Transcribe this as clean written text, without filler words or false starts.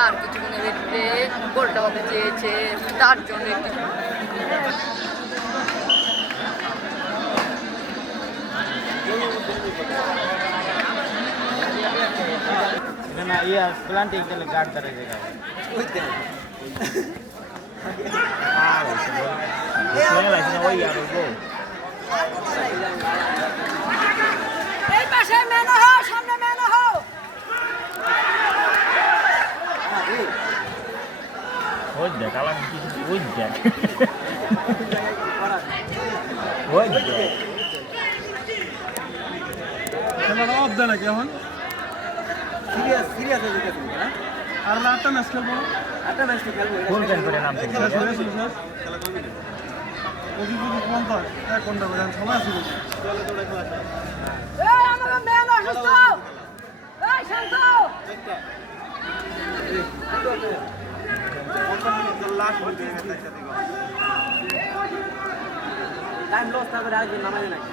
আর কিছুক্ষণের ভিতরে গোলটা হতে চেয়েছে, তার জন্য একটি না ইয়া প্লান্টিং গেলে গার্ড ধরে জায়গা এই পাশে মেনো হও, সামনে মেনো হও। ওই দেখ আলাম কিছু ওই দেখ ওই দেখ খেলাটা অফ দেয় নাকি এখন সিরিয়াস সিরিয়াস হয়ে গেছে না আর না একটা ম্যাচ খেলবো একটা ম্যাচ খেলবো কোন ক্যান করে নাম থেকে খেলা শেষ হয়েছে খেলা করবি না ওই যদি 50 এক ঘন্টা করে সময় আছে বলছি এই আমাকে মেনো অসুস্থ, এই শান্ত। টাইম লস না করে আরেকজন নামাই নাকি